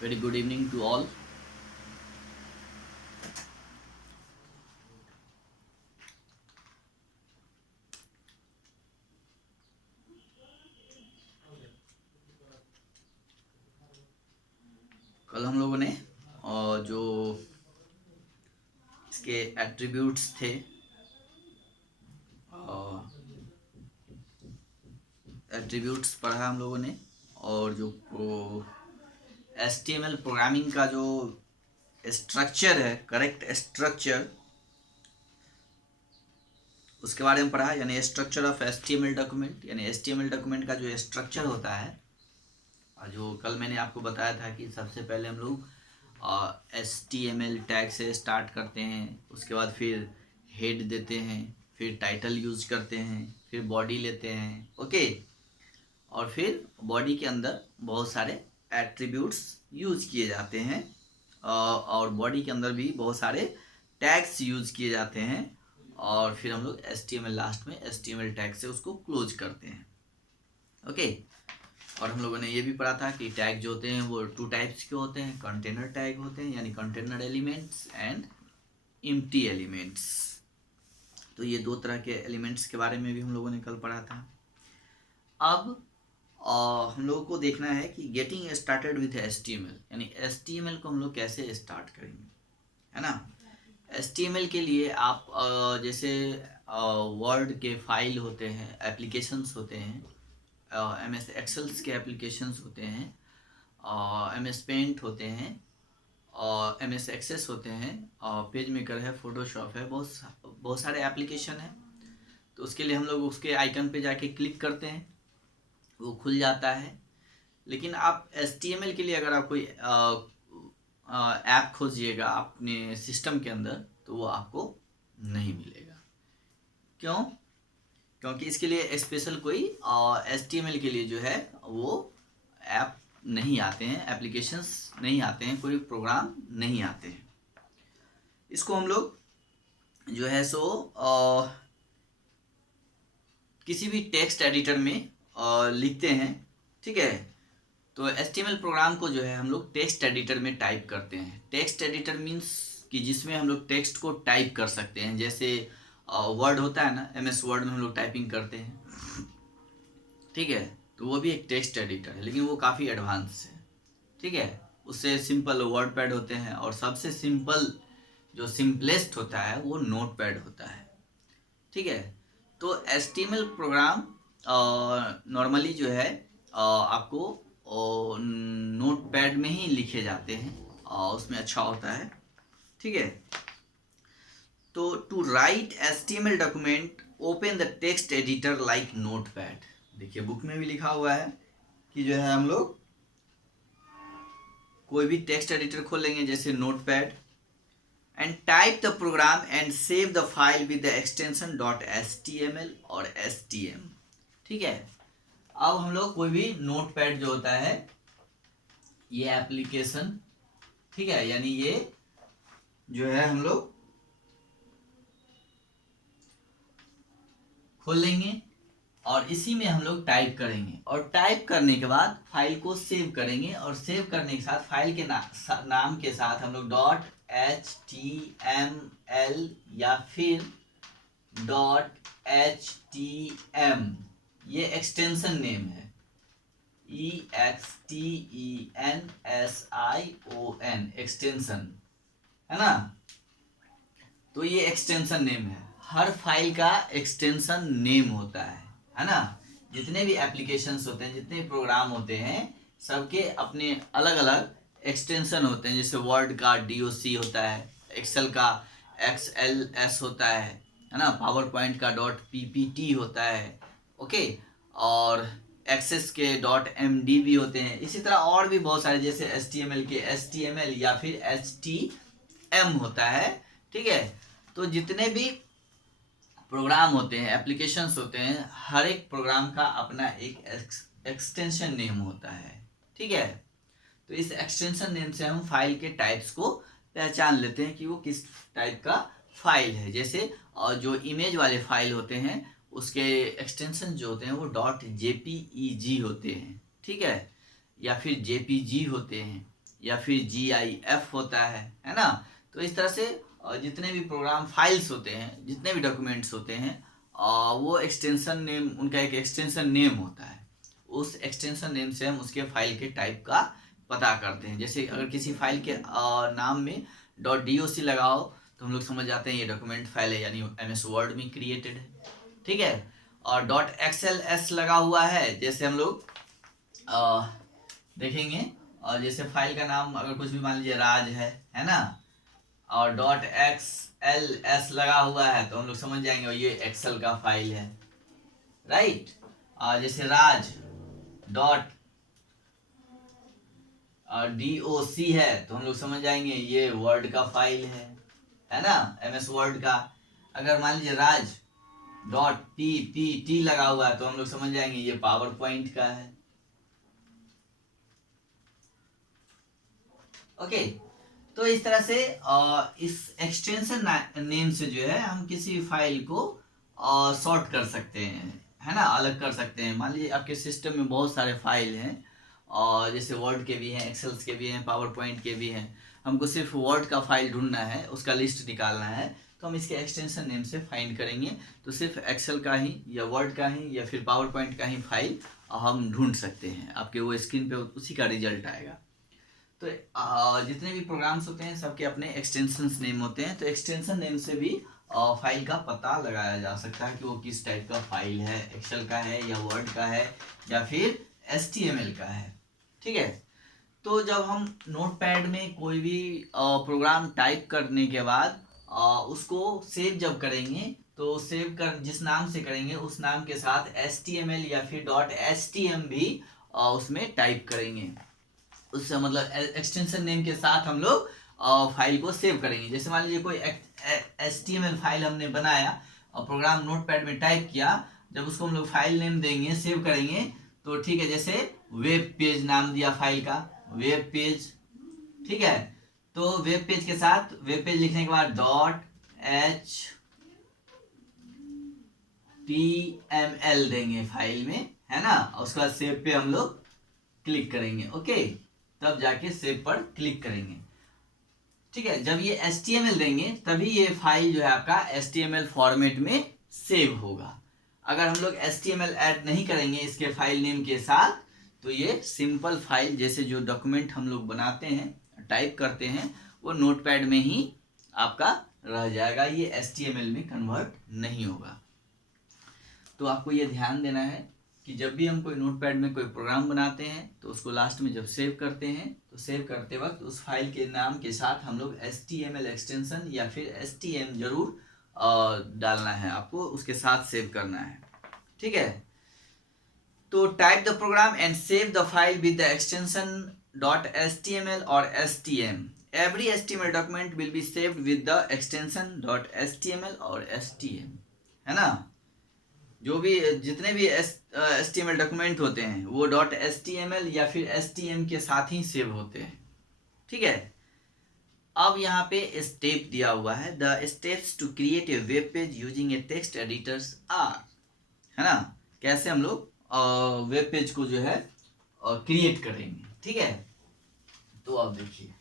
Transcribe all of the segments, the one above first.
Very good evening to all. कल हम लोगों ने जो इसके एट्रीब्यूट्स थे एट्रीब्यूट्स पढ़ा हम लोगों ने, और जो HTML प्रोग्रामिंग का जो स्ट्रक्चर है, करेक्ट स्ट्रक्चर, उसके बारे में पढ़ा। यानी स्ट्रक्चर ऑफ HTML डॉक्यूमेंट, यानी HTML डॉक्यूमेंट का जो स्ट्रक्चर होता है, जो कल मैंने आपको बताया था कि सबसे पहले हम लोग HTML टैग से स्टार्ट करते हैं, उसके बाद फिर हेड देते हैं, फिर टाइटल यूज करते हैं, फिर बॉडी लेते हैं, ओके। और फिर बॉडी के अंदर बहुत सारे एट्रीब्यूट्स यूज किए जाते हैं, और बॉडी के अंदर भी बहुत सारे टैग्स यूज किए जाते हैं, और फिर हम लोग HTML लास्ट में HTML टैग से उसको क्लोज करते हैं, ओके। और हम लोगों ने ये भी पढ़ा था कि टैग जो होते हैं वो 2 टाइप्स के होते हैं। कंटेनर टैग होते हैं, यानी container elements, and empty elements. तो ये 2 तरह के एलिमेंट्स के बारे में भी हम लोगों ने कल पढ़ा था। अब हम लोगों को देखना है कि गेटिंग स्टार्टेड विथ HTML, यानी HTML को हम लोग कैसे स्टार्ट करेंगे, है ना। HTML के लिए आप जैसे वर्ड के फाइल होते हैं, एप्लीकेशंस होते हैं, MS एक्सेल्स के एप्लीकेशंस होते हैं, MS पेंट होते हैं, और MS एक्सेस होते हैं, और पेज मेकर है, फोटोशॉप है, बहुत सारे एप्लीकेशन हैं। तो उसके लिए हम लोग उसके आइकन पे जाके क्लिक करते हैं, वो खुल जाता है। लेकिन आप HTML के लिए अगर आप कोई ऐप खोजिएगा अपने सिस्टम के अंदर, तो वो आपको नहीं मिलेगा। क्यों? क्योंकि इसके लिए स्पेशल कोई HTML के लिए जो है वो ऐप नहीं आते हैं, एप्लीकेशंस नहीं आते हैं, कोई प्रोग्राम नहीं आते हैं। इसको हम लोग जो है सो किसी भी टेक्स्ट एडिटर में लिखते हैं, ठीक है। तो HTML प्रोग्राम को जो है हम लोग टेक्स्ट एडिटर में टाइप करते हैं। टेक्स्ट एडिटर मीन्स कि जिसमें हम लोग टेक्स्ट को टाइप कर सकते हैं। जैसे वर्ड होता है ना, MS वर्ड में हम लोग टाइपिंग करते हैं, ठीक है। तो वो भी एक टेक्स्ट एडिटर है, लेकिन वो काफ़ी एडवांस है, ठीक है। उससे सिंपल वर्ड पैड होते हैं, और सबसे सिंपल जो सिंपलेस्ट होता है वो नोट पैड होता है, ठीक है। तो HTML प्रोग्राम नॉर्मली जो है आपको नोट पैड में ही लिखे जाते हैं, उसमें अच्छा होता है, ठीक है। तो to write HTML document open the text editor like notepad. देखिए बुक में भी लिखा हुआ है कि जो है हम लोग कोई भी टेक्स्ट एडिटर खोलेंगे जैसे notepad, and type the program and save the file with the extension .html और .stm, ठीक है। अब हम लोग कोई भी नोट पैड जो होता है, ये एप्लीकेशन, ठीक है, यानी ये जो है हम लोग खोलेंगे, और इसी में हम लोग टाइप करेंगे, और टाइप करने के बाद फाइल को सेव करेंगे, और सेव करने के साथ फाइल के नाम के साथ हम लोग .html या फिर .htm, ये एक्सटेंशन नेम है, EXTENSION, एक्सटेंशन, है ना। तो ये एक्सटेंशन नेम है, हर फाइल का एक्सटेंशन नेम होता है ना। जितने भी एप्लीकेशंस होते हैं, जितने भी प्रोग्राम होते हैं, सबके अपने अलग अलग एक्सटेंशन होते हैं। जैसे वर्ड का DOC होता है, एक्सेल का XLS होता है ना, पावर पॉइंट का .ppt होता है, ओके, और एक्सेस के .mdb होते हैं। इसी तरह और भी बहुत सारे, जैसे HTML के HTML या फिर HTM होता है, ठीक है। तो जितने भी प्रोग्राम होते हैं, एप्लीकेशंस होते हैं, हर एक प्रोग्राम का अपना एक एक्सटेंशन नेम होता है, ठीक है। तो इस एक्सटेंशन नेम से हम फाइल के टाइप्स को पहचान लेते हैं कि वो किस टाइप का फाइल है। जैसे जो इमेज वाले फाइल होते हैं, उसके एक्सटेंशन जो होते हैं वो .jpeg होते हैं, ठीक है, या फिर JPG होते हैं, या फिर GIF होता है ना। तो इस तरह से जितने भी प्रोग्राम फाइल्स होते हैं, जितने भी डॉक्यूमेंट्स होते हैं, वो एक्सटेंशन नेम, उनका एक एक्सटेंशन नेम होता है। उस एक्सटेंशन नेम से हम उसके फाइल के टाइप का पता करते हैं। जैसे अगर किसी फाइल के नाम में .doc लगा हो तो हम लोग समझ जाते हैं ये डॉक्यूमेंट फाइल है, यानी MS वर्ड में क्रिएटेड है, ठीक है। और .xls लगा हुआ है, जैसे हम लोग देखेंगे, और जैसे फाइल का नाम अगर कुछ भी मान लीजिए राज है ना, और .xls लगा हुआ है तो हम लोग समझ जाएंगे ये एक्सेल का फाइल है, राइट। और जैसे राज .doc है तो हम लोग समझ जाएंगे ये वर्ड का फाइल है ना, MS वर्ड का। अगर मान लीजिए राज .ppt लगा हुआ है तो हम लोग समझ जाएंगे ये पावर पॉइंट का है, ओके। तो इस तरह से इस एक्सटेंशन नेम से जो है हम किसी फाइल को सॉर्ट कर सकते हैं, है ना, अलग कर सकते हैं। मान लीजिए आपके सिस्टम में बहुत सारे फाइल हैं, और जैसे वर्ड के भी हैं, एक्सेल्स के भी हैं, पावर पॉइंट के भी हैं। हमको सिर्फ वर्ड का फाइल ढूंढना है, उसका लिस्ट निकालना है, तो हम इसके एक्सटेंशन नेम से फाइंड करेंगे। तो सिर्फ एक्सेल का ही या वर्ड का ही या फिर पावर पॉइंट का ही फाइल हम ढूंढ सकते हैं। आपके वो स्क्रीन पे उसी का रिजल्ट आएगा। तो जितने भी प्रोग्राम्स होते हैं सबके अपने एक्सटेंशन नेम होते हैं। तो एक्सटेंशन नेम से भी फाइल का पता लगाया जा सकता है कि वो किस टाइप का फाइल है, एक्सेल का है या वर्ड का है या फिर HTML का है, ठीक है। तो जब हम नोटपैड में कोई भी प्रोग्राम टाइप करने के बाद उसको सेव जब करेंगे, तो सेव कर जिस नाम से करेंगे उस नाम के साथ HTML या फिर .htm भी उसमें टाइप करेंगे। उससे मतलब एक्सटेंशन नेम के साथ हम लोग फाइल को सेव करेंगे। जैसे मान लीजिए कोई HTML फाइल हमने बनाया और प्रोग्राम नोटपैड में टाइप किया, जब उसको हम लोग फाइल नेम देंगे, सेव करेंगे, तो ठीक है, जैसे वेब पेज नाम दिया फाइल का, वेब पेज, ठीक है। तो वेब पेज के साथ वेब पेज लिखने के बाद .html देंगे फाइल में, है ना। उसके बाद सेव पे हम लोग क्लिक करेंगे, ओके, तब जाके सेव पर क्लिक करेंगे, ठीक है। जब ये HTML देंगे तभी ये फाइल जो है आपका HTML फॉर्मेट में सेव होगा। अगर हम लोग HTML ऐड नहीं करेंगे इसके फाइल नेम के साथ, तो ये सिंपल फाइल जैसे जो डॉक्यूमेंट हम लोग बनाते हैं, टाइप करते हैं, वो नोटपैड में ही आपका रह जाएगा, ये HTML में कन्वर्ट नहीं होगा। तो आपको ये ध्यान देना है कि जब भी हम कोई नोटपैड में कोई प्रोग्राम बनाते हैं तो उसको लास्ट में जब सेव करते हैं तो सेव करते वक्त उस फाइल के नाम के साथ हम लोग HTML एक्सटेंशन या फिर HTML जरूर डालना है, आपको उसके साथ सेव करना है, ठीक है। तो type the program and save the file with the extension .html और HTML। Every HTML document will be saved with the extension .html और HTML, है ना। जो भी जितने भी HTML डॉक्यूमेंट होते हैं वो .html या फिर HTML के साथ ही सेव होते हैं, ठीक है। अब यहाँ पे स्टेप दिया हुआ है, the steps to create a web page using a text editors are, है ना, कैसे हम लोग वेब पेज को जो है क्रिएट करेंगे, ठीक है। तो अब देखिए,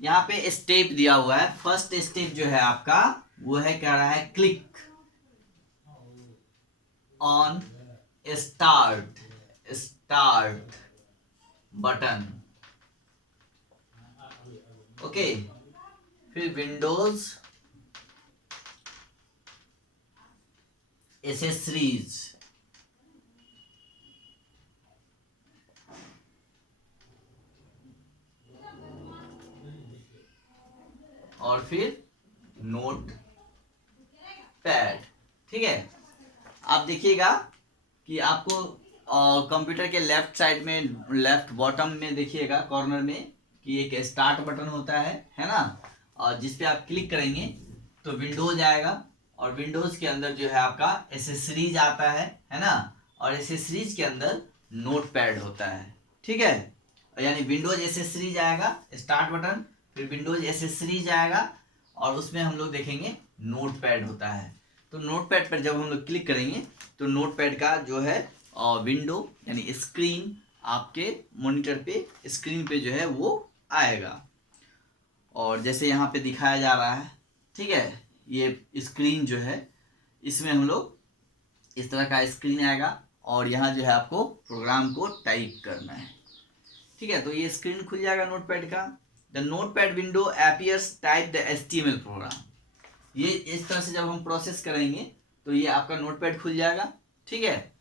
यहाँ पे स्टेप दिया हुआ है। फर्स्ट स्टेप जो है आपका वो है, कह रहा है click on start button, okay. फिर विंडोज एसेसरीज, और फिर नोट पैड, ठीक है। आप देखिएगा कि आपको कंप्यूटर के लेफ्ट साइड में, लेफ्ट बॉटम में देखिएगा कॉर्नर में कि एक स्टार्ट बटन होता है ना, और जिस पे आप क्लिक करेंगे तो विंडोज आएगा, और विंडोज के अंदर जो है आपका एसेसरीज आता है ना, और एसेसरीज के अंदर नोट पैड होता है, ठीक है। यानी विंडोज एसेसरीज आएगा, स्टार्ट बटन, फिर विंडोज एसेसरीज आएगा, और उसमें हम लोग देखेंगे नोट पैड होता है। तो नोट पैड पर जब हम लोग क्लिक करेंगे तो नोट पैड का जो है विंडो यानी स्क्रीन आपके मॉनिटर पे, स्क्रीन पे जो है वो आएगा। और जैसे यहाँ पे दिखाया जा रहा है, ठीक है, ये स्क्रीन जो है इसमें हम लोग इस तरह का स्क्रीन आएगा और यहाँ जो है आपको प्रोग्राम को टाइप करना है, ठीक है। तो ये स्क्रीन खुल जाएगा नोटपैड का। The notepad window appears, type the HTML program. ये इस तरह से जब हम प्रोसेस करेंगे तो ये आपका नोटपैड खुल जाएगा, ठीक है।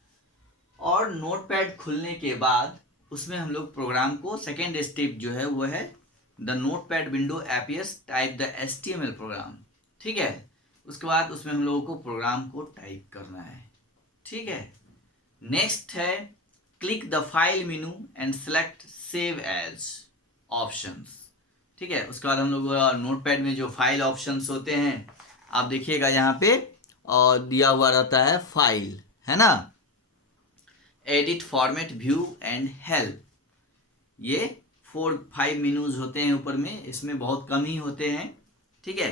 और नोटपैड खुलने के बाद उसमें हम लोग प्रोग्राम को, सेकेंड स्टेप जो है वो है the notepad window appears, type the HTML program, ठीक है। उसके बाद उसमें हम लोगों को प्रोग्राम को टाइप करना है, ठीक है। नेक्स्ट है click the file menu and select save as options, ठीक है। उसके बाद हम लोग नोटपैड में जो फाइल ऑप्शंस होते हैं आप देखिएगा यहाँ पे दिया हुआ रहता है फाइल, है ना, edit, format, view and help. ये 4-5 मेनूज होते हैं ऊपर में, इसमें बहुत कम ही होते हैं, ठीक है।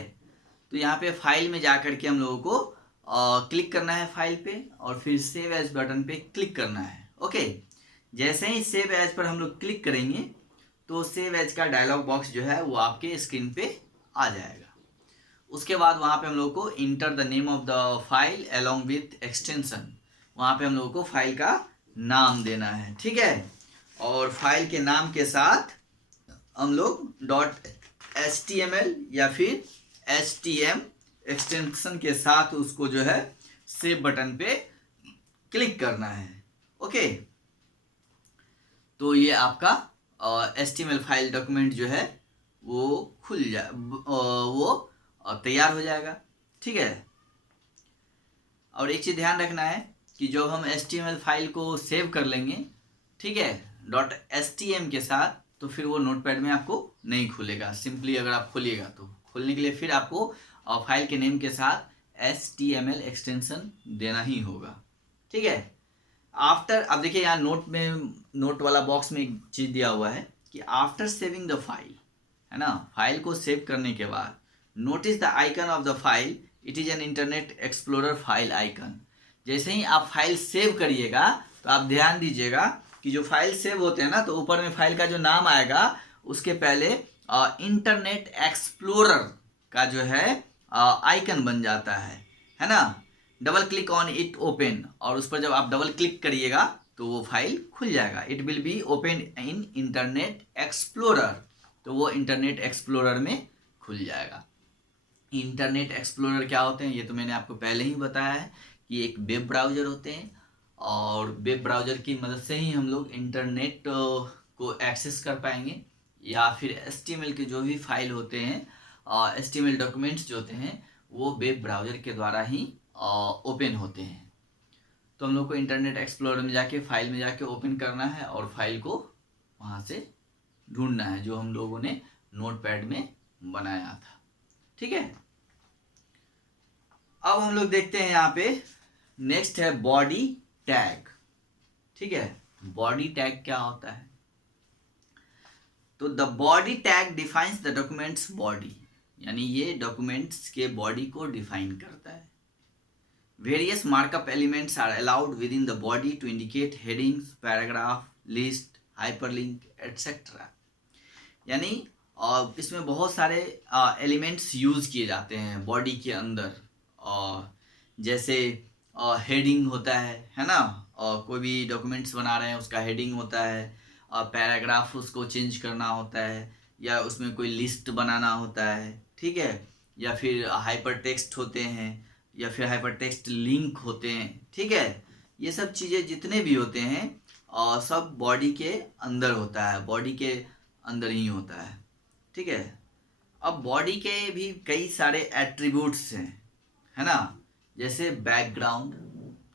तो यहाँ पे फाइल में जा करके हम लोगों को क्लिक करना है फाइल पे और फिर सेव एज बटन पे क्लिक करना है, ओके। जैसे ही सेव एज पर हम लोग क्लिक करेंगे तो सेव एज का डायलॉग बॉक्स जो है वो आपके स्क्रीन पे आ जाएगा। उसके बाद वहाँ पे हम लोग को enter the name of the file along with extension, वहाँ पे हम लोगों को फाइल का नाम देना है, ठीक है। और फाइल के नाम के साथ हम लोग .html या फिर HTML एक्सटेंशन के साथ उसको जो है सेव बटन पे क्लिक करना है, ओके। तो ये आपका HTML फाइल डॉक्यूमेंट जो है वो वो तैयार हो जाएगा, ठीक है। और एक चीज़ ध्यान रखना है कि जब हम HTML फाइल को सेव कर लेंगे, ठीक है, .htm के साथ, तो फिर वो नोटपैड में आपको नहीं खुलेगा। सिंपली अगर आप खोलिएगा तो खोलने के लिए फिर आपको फाइल के नेम के साथ HTML एक्सटेंशन देना ही होगा, ठीक है। आफ्टर, अब देखिए यहाँ नोट में, नोट वाला बॉक्स में एक चीज़ दिया हुआ है कि आफ्टर सेविंग द फाइल, है ना, फाइल को सेव करने के बाद notice the icon of the file, it is an internet explorer file icon. जैसे ही आप फाइल सेव करिएगा तो आप ध्यान दीजिएगा कि जो फाइल सेव होते हैं ना, तो ऊपर में फाइल का जो नाम आएगा उसके पहले इंटरनेट एक्सप्लोरर का जो है आइकन बन जाता है ना। Double click on it open, और उस पर जब आप डबल क्लिक करिएगा तो वो फाइल खुल जाएगा। It will be open in internet explorer, तो वो इंटरनेट एक्सप्लोरर में खुल जाएगा। इंटरनेट एक्सप्लोरर क्या होते हैं ये तो मैंने आपको पहले ही बताया है कि एक वेब ब्राउज़र होते हैं, और वेब ब्राउज़र की मदद से ही हम लोग इंटरनेट को एक्सेस कर पाएंगे, या फिर HTML के जो भी फाइल होते हैं, HTML डॉक्यूमेंट्स जो होते हैं वो वेब ब्राउज़र के द्वारा ही ओपन होते हैं। तो हम लोग को इंटरनेट एक्सप्लोरर में जाके, फाइल में जाके ओपन करना है और फाइल को वहाँ से ढूंढना है जो हम लोगों ने नोटपैड में बनाया था, ठीक है। अब हम लोग देखते हैं यहाँ पे नेक्स्ट है बॉडी टैग, ठीक है। बॉडी टैग क्या होता है? तो the body tag defines the document's body, यानी ये डॉक्यूमेंट्स के बॉडी को डिफाइन करता है। Various markup elements are allowed within the body to indicate headings, paragraph, list, hyperlink etcetera. यानी इसमें बहुत सारे एलिमेंट्स यूज़ किए जाते हैं बॉडी के अंदर, जैसे हेडिंग होता है ना, कोई भी डॉक्यूमेंट्स बना रहे हैं उसका हेडिंग होता है, पैराग्राफ उसको चेंज करना होता है, या उसमें कोई लिस्ट बनाना होता है, ठीक है, या फिर हाइपर टेक्स्ट होते हैं, या फिर हाइपर टेक्स्ट लिंक होते हैं, ठीक है। ये सब चीज़ें जितने भी होते हैं सब बॉडी के अंदर होता है, बॉडी के अंदर ही होता है, ठीक है। अब बॉडी के भी कई सारे एट्रीब्यूट्स हैं, है ना, जैसे बैकग्राउंड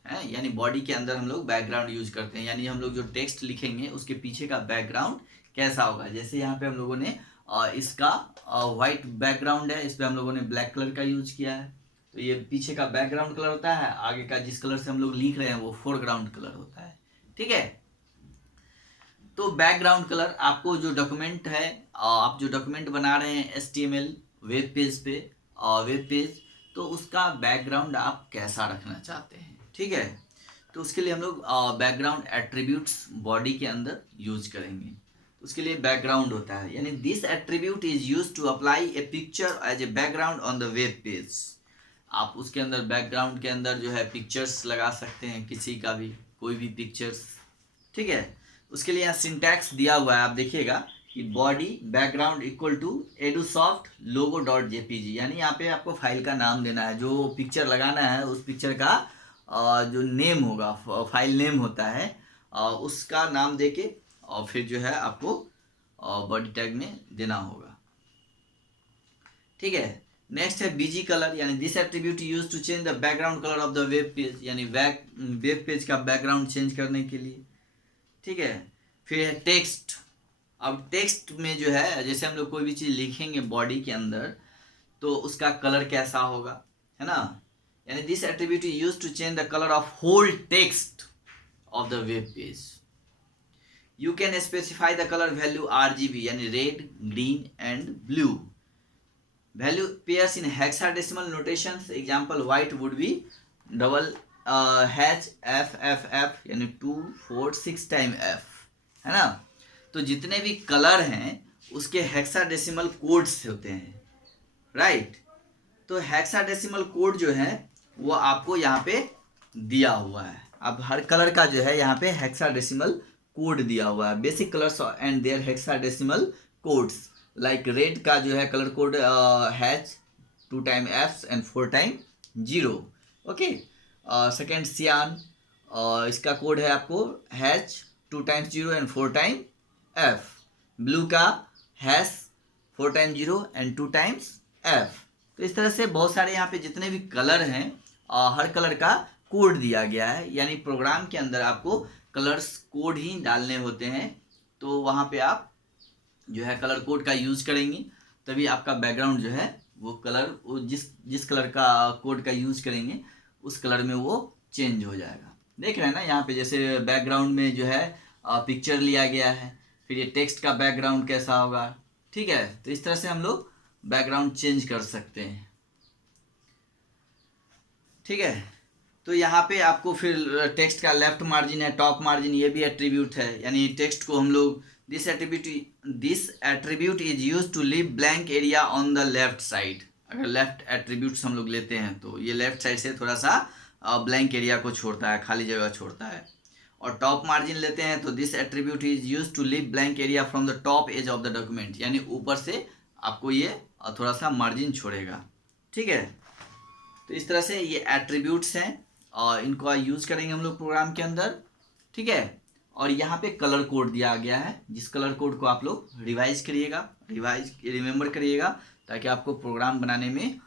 है, यानी बॉडी के अंदर हम लोग बैकग्राउंड यूज करते हैं, यानी हम लोग जो टेक्स्ट लिखेंगे उसके पीछे का बैकग्राउंड कैसा होगा। जैसे यहाँ पे हम लोगों ने इसका वाइट बैकग्राउंड है, इस पर हम लोगों ने ब्लैक कलर का यूज किया है, तो ये पीछे का बैकग्राउंड कलर होता है, आगे का जिस कलर से हम लोग लिख रहे हैं वो फोरग्राउंड कलर होता है, ठीक है। तो बैकग्राउंड कलर आपको जो डॉक्यूमेंट है, आप जो डॉक्यूमेंट बना रहे हैं HTML वेब पेज पे, वेब पेज, तो उसका बैकग्राउंड आप कैसा रखना चाहते हैं, ठीक है। तो उसके लिए हम लोग बैकग्राउंड एट्रीब्यूट्स बॉडी के अंदर यूज करेंगे। उसके लिए बैकग्राउंड होता है, यानी this attribute is use to apply a picture as a background on the web page. आप उसके अंदर बैकग्राउंड के अंदर जो है पिक्चर्स लगा सकते हैं, किसी का भी कोई भी पिक्चर्स, ठीक है। उसके लिए यहाँ सिंटैक्स दिया हुआ है, आप देखिएगा कि body background equal to Adosoft logo dot JPG, यानी यहाँ पे आपको फाइल का नाम देना है, जो पिक्चर लगाना है उस पिक्चर का जो नेम होगा, फाइल नेम होता है, उसका नाम देके और फिर जो है आपको बॉडी टैग में देना होगा, ठीक है। नेक्स्ट है बीजी कलर, यानी this attribute use to change the background colour of the web page, यानी वेब पेज का बैकग्राउंड चेंज करने के लिए, ठीक है। फिर है टेक्स्ट। अब टेक्स्ट में जो है जैसे हम लोग कोई भी चीज़ लिखेंगे बॉडी के अंदर तो उसका कलर कैसा होगा, है ना। यानी this attribute is use to change the colour of whole text of the web page. You can specify the colour value RGB, यानी red, green and blue. Value pairs in hexadecimal notations, example white would be double HFFF, यानी 2 4 6 time F, है ना। तो जितने भी colour हैं उसके hexadecimal codes होते हैं, राइट। तो हेक्साडेसिमल कोड जो है वो आपको यहाँ पे दिया हुआ है। अब हर कलर का जो है यहाँ पे हेक्साडेसिमल कोड दिया हुआ है, basic colours and their hexadecimal codes. Like red का जो है colour code hash 2 time F and 4 time 0, okay. Second cyan, इसका कोड है आपको hash 2 times 0 and 4 time F। Blue का hash 4 time 0 and 2 times F। तो इस तरह से बहुत सारे यहाँ पे जितने भी कलर हैं हर कलर का कोड दिया गया है, यानी प्रोग्राम के अंदर आपको कलर्स कोड ही डालने होते हैं। तो वहाँ पे आप जो है कलर कोड का यूज करेंगे तभी आपका बैकग्राउंड जो है वो कलर, वो जिस कलर का कोड का यूज करेंगे उस कलर में वो चेंज हो जाएगा। देख रहे हैं ना यहाँ पे जैसे बैकग्राउंड में जो है पिक्चर लिया गया है, फिर ये टेक्स्ट का बैकग्राउंड कैसा होगा, ठीक है। तो इस तरह से हम लोग बैकग्राउंड चेंज कर सकते हैं, ठीक है। तो यहाँ पे आपको फिर टेक्स्ट का लेफ्ट मार्जिन है, टॉप मार्जिन, ये भी एट्रीब्यूट है, यानी टेक्स्ट को हम लोग this attribute is use to leave blank area on the left side. अगर लेफ्ट एट्रीब्यूट्स हम लोग लेते हैं तो ये लेफ्ट साइड से थोड़ा सा ब्लैंक एरिया को छोड़ता है, खाली जगह छोड़ता है। और टॉप मार्जिन लेते हैं तो this attribute is use to leave blank area from the top edge of the document, यानी ऊपर से आपको ये थोड़ा सा मार्जिन छोड़ेगा, ठीक है। तो इस तरह से ये एट्रीब्यूट्स हैं और इनको यूज करेंगे हम लोग प्रोग्राम के अंदर, ठीक है। और यहाँ पे कलर कोड दिया गया है, जिस कलर कोड को आप लोग रिवाइज रिमेंबर करिएगा ताकि आपको प्रोग्राम बनाने में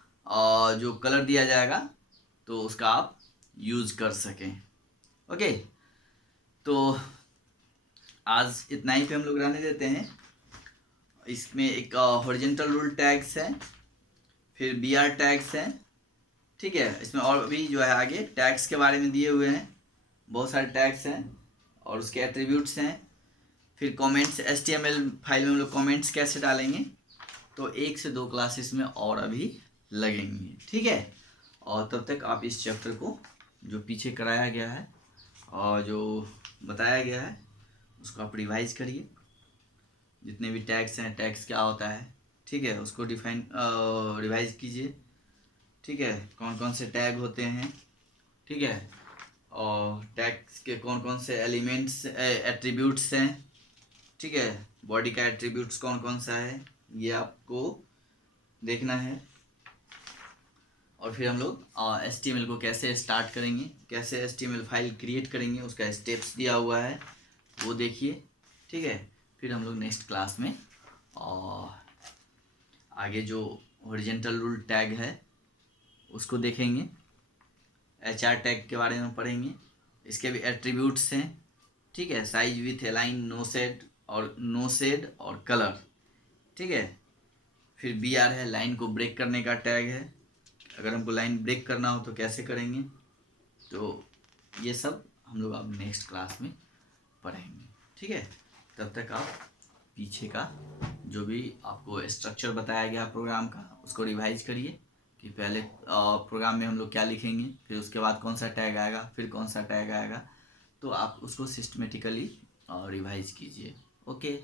जो कलर दिया जाएगा तो उसका आप यूज कर सकें, ओके। तो आज इतना ही पे हम लोग रहने देते हैं। इसमें एक हॉरिजॉन्टल रूल टैग्स हैं, फिर BR टैग्स हैं, ठीक है। इसमें और भी जो है आगे टैग्स के बारे में दिए हुए हैं, बहुत सारे टैग्स हैं और उसके एट्रीब्यूट्स हैं। फिर कमेंट्स, HTML फाइल में हम लोग कमेंट्स कैसे डालेंगे, तो 1 से 2 क्लासेस में और अभी लगेंगे, ठीक है। और तब तक आप इस चैप्टर को जो पीछे कराया गया है और जो बताया गया है उसको आप रिवाइज करिए। जितने भी टैग्स हैं, टैग्स क्या होता है, ठीक है, उसको रिवाइज कीजिए, ठीक है। कौन कौन से टैग होते हैं, ठीक है, और टैग्स के कौन कौन से एलिमेंट्स एट्रीब्यूट्स हैं, ठीक है। बॉडी का एट्रीब्यूट्स कौन कौन सा है ये आपको देखना है। और फिर हम लोग HTML को कैसे स्टार्ट करेंगे, कैसे HTML फाइल क्रिएट करेंगे, उसका स्टेप्स दिया हुआ है वो देखिए, ठीक है। फिर हम लोग नेक्स्ट क्लास में आगे जो हॉरिजॉन्टल रूल टैग है उसको देखेंगे, HR टैग के बारे में पढ़ेंगे, इसके भी एट्रीब्यूट्स हैं, ठीक है। Size, width, align, no shade और कलर, ठीक है। फिर BR है, लाइन को ब्रेक करने का टैग है, अगर हमको लाइन ब्रेक करना हो तो कैसे करेंगे, तो ये सब हम लोग अब नेक्स्ट क्लास में पढ़ेंगे, ठीक है। तब तक आप पीछे का जो भी आपको स्ट्रक्चर बताया गया प्रोग्राम का उसको रिवाइज करिए, कि पहले प्रोग्राम में हम लोग क्या लिखेंगे, फिर उसके बाद कौन सा टैग आएगा, फिर कौन सा टैग आएगा, तो आप उसको सिस्टमेटिकली रिवाइज कीजिए। ओके।